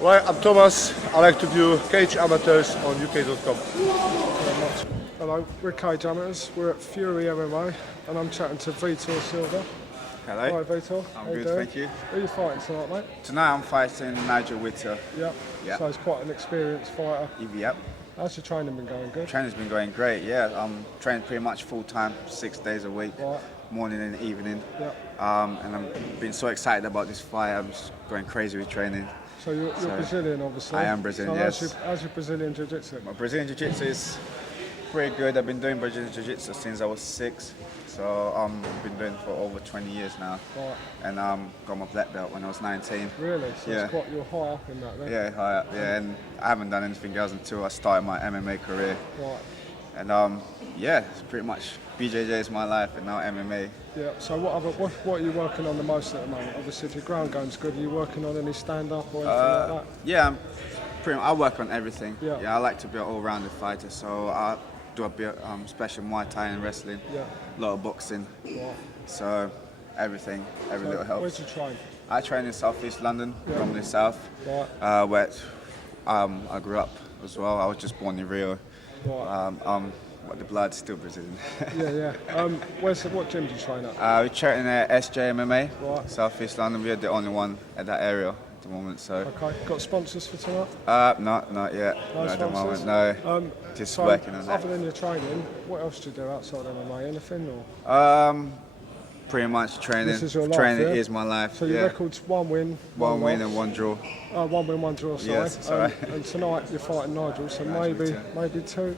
Well, I'm Thomas. I like to view Cage Amateurs on UK.com. Hello, we're Cage Amateurs. We're at FURY MMA and I'm chatting to Vitor Silva. Hello. Hi Vitor. I'm How you good, doing? thank you. Who are you fighting tonight, mate? Tonight I'm fighting Nigel Whitear. Yeah. So he's quite an experienced fighter. Yep. How's your training been going? Good? Training's been going great, yeah. I'm training pretty much full time, 6 days a week, Right. morning and evening. Yeah. And I'm been so excited about this fight, I'm just going crazy with training. So you're Brazilian, obviously. I am Brazilian, so yes. How's your Brazilian Jiu-Jitsu? My Brazilian Jiu-Jitsu is pretty good. I've been doing Brazilian Jiu-Jitsu since I was 6. So I've been doing it for over 20 years now. Right. And got my black belt when I was 19. Really? So Yeah. you're high up in that then? Yeah, high up, yeah. And I haven't done anything else until I started my MMA career. Right. And yeah, it's pretty much BJJ is my life and now MMA. Yeah, so what are you working on the most at the moment? Obviously if your ground game's good, are you working on any stand-up or anything like that? Yeah, I work on everything. Yeah. I like to be an all-rounded fighter, so I do a bit special Muay Thai and wrestling, a lot of boxing. Right. So everything, every little helps. Where'd you train? I train in South East London, from the south, Right. where I grew up as well. I was just born in Rio. Right. But the blood's still Brazilian. Yeah. What gym do you train at? We're training at SJ MMA, Right. South East London. We're the only one at that area at the moment. So. Okay. Got sponsors for tonight? Not yet. No Not at the sponsors? moment. No. Just So working on that. other than your training, what else do you do outside MMA? Anything or? Pretty much training. This is your life, Training yeah? is my life. So your record's 1 win, One win loss. and 1 draw. 1 win, 1 draw. Sorry. Yes, it's all right. And tonight you're fighting Nigel, so maybe two.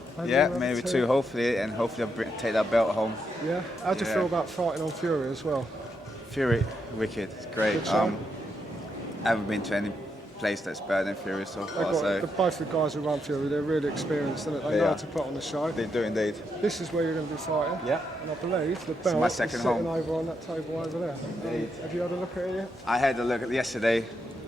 Maybe two. Hopefully, and hopefully I'll take that belt home. Yeah. How do you feel about fighting on Fury as well? Fury, wicked. It's great. Good show. I haven't been to any place that's better than Fury so far. Both the guys who run Fury, they're really experienced, and they know how to put on the show. They do indeed. This is where you're going to be fighting. Yeah. And I believe the belt my is second sitting home. over on that table over there. Have you had a look at it yet? I had a look at it yesterday.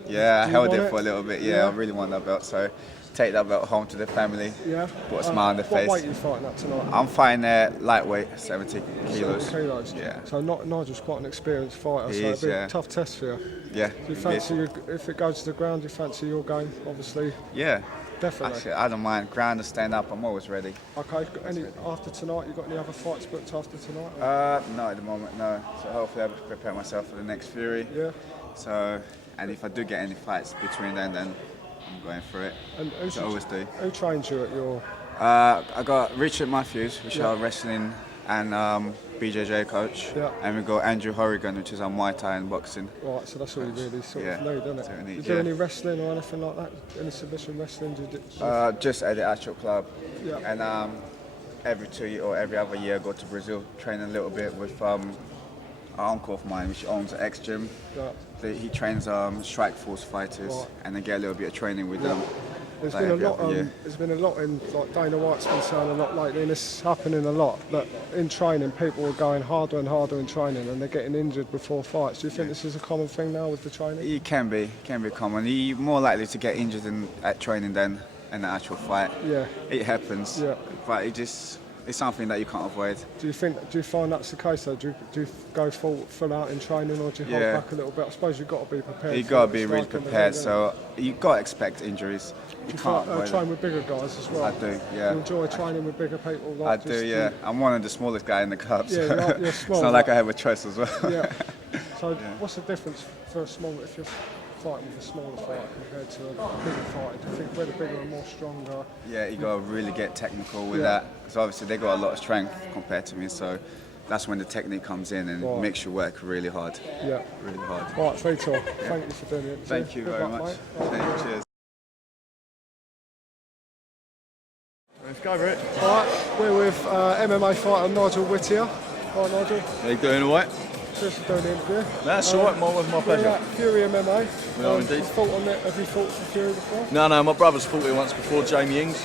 Yeah, I held it for a little bit. Yeah, I really want that belt. So take that belt home to the family. Yeah. Put a smile on their face. What weight are you fighting at tonight? I'm fighting at lightweight, 70 kilos. 70 kilos. Yeah. So Nigel's quite an experienced fighter, He so is, it'll be yeah. a tough test for you. Yeah. Do you fancy if it goes to the ground, do you fancy your game? Obviously. Yeah. Definitely. Actually, I don't mind. Ground or stand up, I'm always ready. Okay. After tonight, you got any other fights booked after tonight? Not at the moment, no. So hopefully I'll prepare myself for the next Fury. Yeah. So, and if I do get any fights between then I'm going for it. And I always do. Who trains you at your? I got Richard Matthews, which is our wrestling and BJJ coach. Yeah. And we got Andrew Horrigan, which is our Muay Thai and boxing. Right, so that's all you really sort of need, isn't it? So You do any wrestling or anything like that? Any submission wrestling? Just at the actual club. Yeah. And every 2 year or every other year I go to Brazil, train a little bit with an uncle of mine, which owns an ex-gym. Yeah. He trains strike force fighters, and I get a little bit of training with them. There's like been a every lot. other year. There's been a lot in like Dana White's been saying a lot lately, and it's happening a lot. That in training, people are going harder and harder in training, and they're getting injured before fights. Do you think this is a common thing now with the training? It can be common. You're more likely to get injured at training than in the actual fight. Yeah. It happens. Yeah. But it's something that you can't avoid. Do you find that's the case though? Do you go full out in training, or do you hold back a little bit? I suppose you've got to be prepared. You've got to be really prepared. So you've got to expect injuries. You can't avoid train with bigger guys as well. I do, yeah. You enjoy training with bigger people. I do, yeah. I'm one of the smallest guys in the club. Yeah, so you're small. It's not like I have a choice as well. Yeah. So what's the difference for a small if you're fighting with a smaller fighter compared to a bigger fighter? Do you think where the bigger and more stronger? Yeah, you got to really get technical with that, because obviously they got a lot of strength compared to me. So that's when the technique comes in and makes you work really hard. Yeah. Really hard. Right, Vitor, thank you for doing it. Thank you very much. Cheers. Let's go, Rich. Alright, we're with MMA fighter Nigel Whitear. Hi Nigel. How you doing, all right? Cheers for doing the interview. That's all right, my pleasure. We're at FURY MMA. We are indeed. Have you fought for FURY before? No, my brother's fought here once before, Jamie Ings,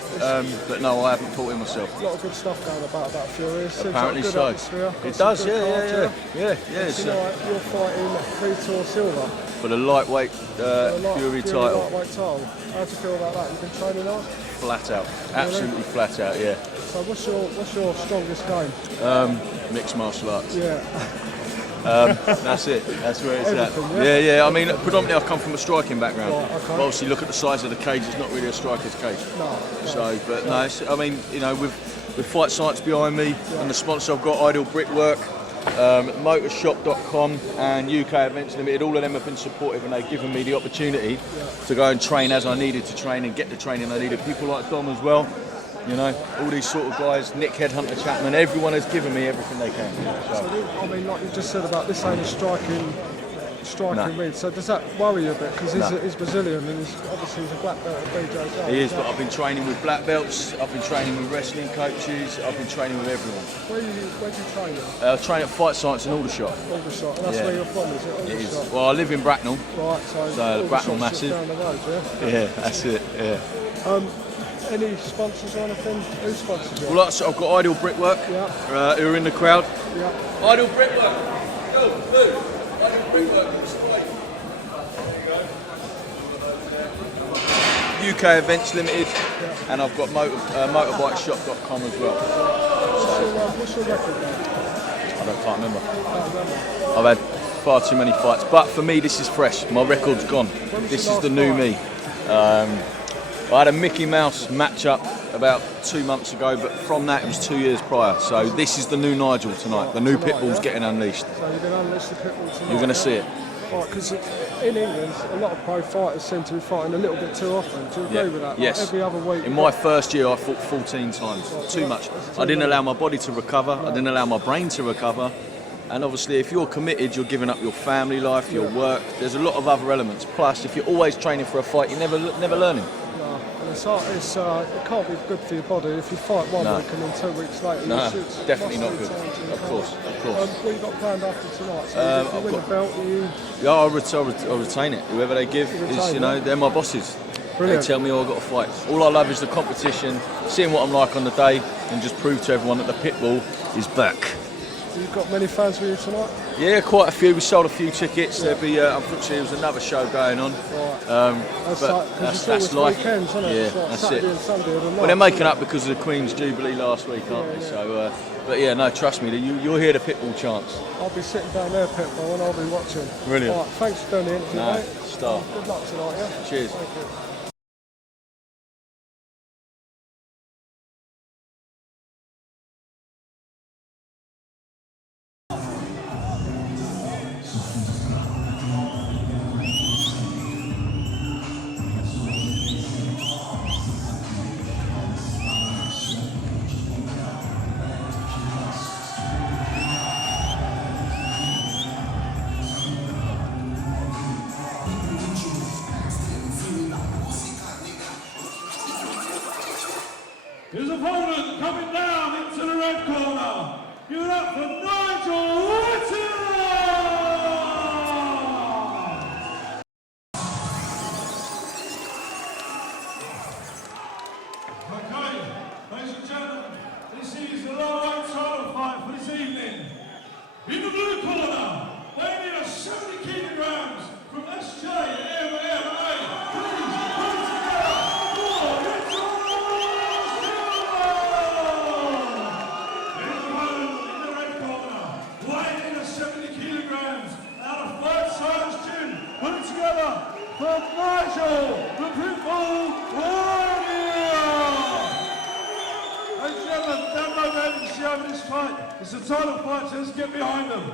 but no, I haven't fought him myself. A lot of good stuff going about FURY. Seems Apparently like a good so. atmosphere. It does, yeah. Tonight you're fighting Vitor Silva. For the lightweight FURY title. Lightweight title. How do you feel about that? You've been training hard? Flat out, absolutely flat out, yeah. So what's your strongest game? Mixed martial arts. Yeah. That's it. That's where it's at. Yeah. I mean, predominantly I come from a striking background. Right, okay. But obviously, look at the size of the cage. It's not really a striker's cage. No. So, but no. I mean, you know, with Fight Science behind me and the sponsor I've got, Ideal Brickwork, Motorshop.com and UK Events Limited, all of them have been supportive and they've given me the opportunity to go and train as I needed to train and get the training I needed. People like Dom as well, you know, all these sort of guys, Nick Headhunter Chapman, everyone has given me everything they can. So, I mean, like you just said about this ain't a striking read. So does that worry you a bit? Because he's Brazilian and he's a black belt at BJJ. He is, but I've been training with black belts, I've been training with wrestling coaches, I've been training with everyone. Where do you train at? I train at Fight Science in Aldershot. Aldershot, and that's where you're from, is it? Aldershot? It is. Well, I live in Bracknell. Right, so the Bracknell Massive. Down the road, yeah, that's it, yeah. Any sponsors or anything? Who sponsors you? Well, I've got Ideal Brickwork, who are in the crowd. Yeah. Ideal Brickwork! Go, move! Ideal Brickwork. UK Events Limited, and I've got motorbikeshop.com as well. What's your record then? I can't remember. I've had far too many fights, but for me this is fresh. My record's gone. This is the new me. I had a Mickey Mouse match-up about 2 months ago, but from that it was 2 years prior. So this is the new Nigel tonight. The new Pitbull's getting unleashed. So you're going to unleash the Pitbull tonight? You're going to see it. Right, because in England, a lot of pro fighters seem to be fighting a little bit too often. Do you agree with that? Yes. Like every other week. In my first year, I fought 14 times. Too much. I didn't allow my body to recover. I didn't allow my brain to recover. And obviously, if you're committed, you're giving up your family life, your work. There's a lot of other elements. Plus, if you're always training for a fight, you're never learning. No, and it can't be good for your body if you fight one week and then 2 weeks later. No, definitely not good. Of course. What you got planned after tonight? So if you win the belt, I'll retain it. Whoever they give is, you know, they're my bosses. Brilliant. They tell me I've got to fight. All I love is the competition, seeing what I'm like on the day, and just prove to everyone that the Pitbull is back. You've got many fans with you tonight? Yeah, quite a few. We sold a few tickets. There'll be, unfortunately, there was another show going on. Right. That's life. Weekends, isn't it? Yeah, that's Saturday it. And Sunday well, they're making up because of the Queen's Jubilee last week, aren't they? So, but yeah, no, trust me, you'll hear the Pitbull chants. I'll be sitting down there, Pitbull, and I'll be watching. Brilliant. Right, thanks for doing the interview, mate. Star. Good luck tonight, yeah? Cheers. Thank you. His opponent coming down into the red corner. Give it up for Nigel Whitear! Okay, ladies and gentlemen, this is the lightweight title fight for this evening. In the blue corner, weighing in at 70 kilograms from SJMMA. From Nigel, the Pitbull Warrior! Ladies and gentlemen, don't know where you see over this fight. It's a title fight, so let's get behind them.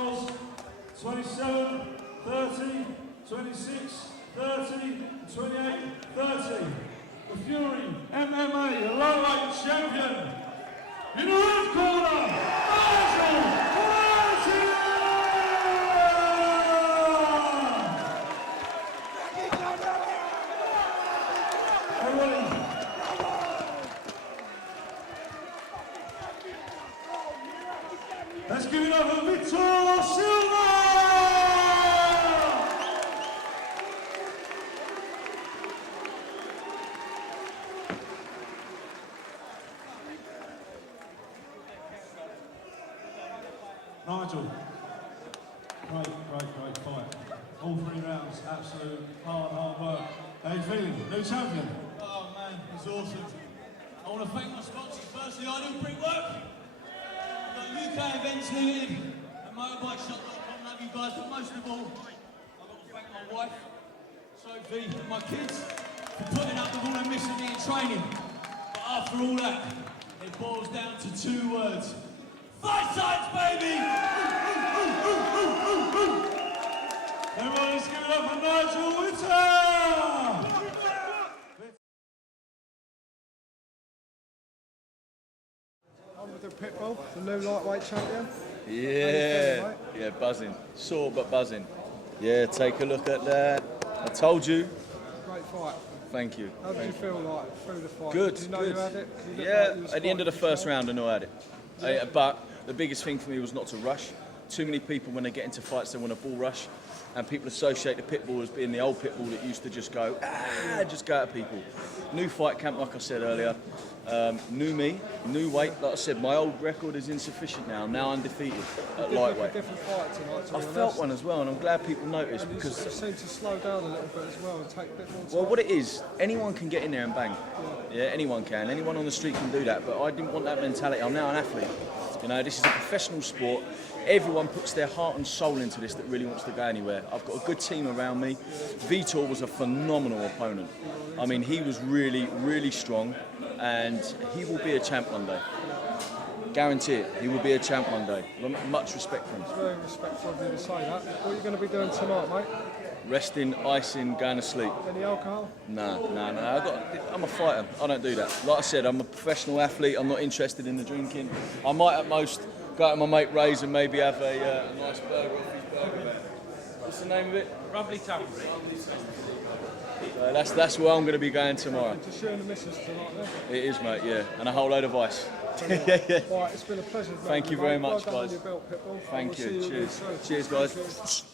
scores 27, 30, 26, 30, 28, 30. The Fury MMA lightweight champion. In the red corner, Nigel Whitear! Everybody. Let's give it up for Vitor Silva! Nigel, great fight. All 3 rounds, absolute hard work. How you feeling? New champion? Oh man, it's awesome. I want to thank my sponsors. Firstly, Ideal Brickwork. We've got UK Events Limited and MotorbikeShop.com. Love you guys, but most of all, I've got to thank my wife, Sophie, and my kids for putting up with all the missing me in training. But after all that, it boils down to 2 words. Fight sides, baby! Everybody, let's give it up for Nigel Whitear! I'm with the Pitbull, the new lightweight champion. Yeah, yeah, buzzing. Sore but buzzing. Yeah, take a look at that. I told you. Great fight. Thank you. How did you feel like through the fight? Good, Did you know good. you had it? You Yeah, like you was at the end of the fighting first yourself? round I knew I had it. But the biggest thing for me was not to rush. Too many people, when they get into fights, they want to bull rush. And people associate the Pitbull as being the old Pitbull that used to just go, just go at people. New fight camp, like I said earlier. New me, new weight. Like I said, my old record is insufficient now. I'm now undefeated at lightweight. Different fight tonight, to be I honest. felt one as well, and I'm glad people noticed And you because. seem to slow down a little bit as well and take a bit more time. Well, what it is, anyone can get in there and bang. Yeah, anyone can. Anyone on the street can do that. But I didn't want that mentality. I'm now an athlete. You know, this is a professional sport. Everyone puts their heart and soul into this that really wants to go anywhere. I've got a good team around me. Vitor was a phenomenal opponent. I mean, he was really, really strong, and he will be a champ one day. Guarantee it. He will be a champ one day. Much respect for him. It's very respectful of you to say that. What are you going to be doing tonight, mate? Resting, icing, going to sleep. Any alcohol? No. I'm a fighter. I don't do that. Like I said, I'm a professional athlete. I'm not interested in the drinking. I might at most go to my mate Ray's and maybe have a nice burger off his burger van. What's the name of it? Rubbly Tubbly. So that's where I'm going to be going tomorrow. Just you and the missus tonight, then? It is, mate, yeah. And a whole load of ice. Right, it's been a pleasure. Thank you very much, well done guys. with your belt, Pitbull. Thank We'll you. see Cheers. again soon. Cheers, guys.